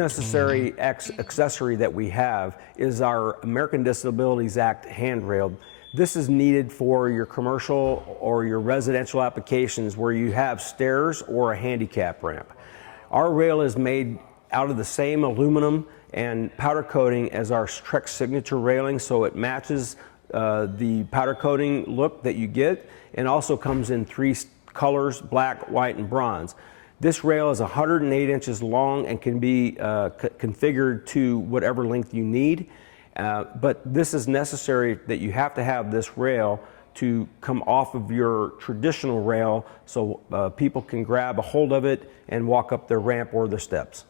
necessary accessory that we have is our American Disabilities Act handrail. This is needed for your commercial or your residential applications where you have stairs or a handicap ramp. Our rail is made out of the same aluminum and powder coating as our Trex signature railing, so it matches the powder coating look that you get, and also comes in 3 colors: black, white, and bronze. This rail is 108 inches long and can be configured to whatever length you need, but this is necessary that you have to have this rail to come off of your traditional rail so people can grab a hold of it and walk up their ramp or the steps.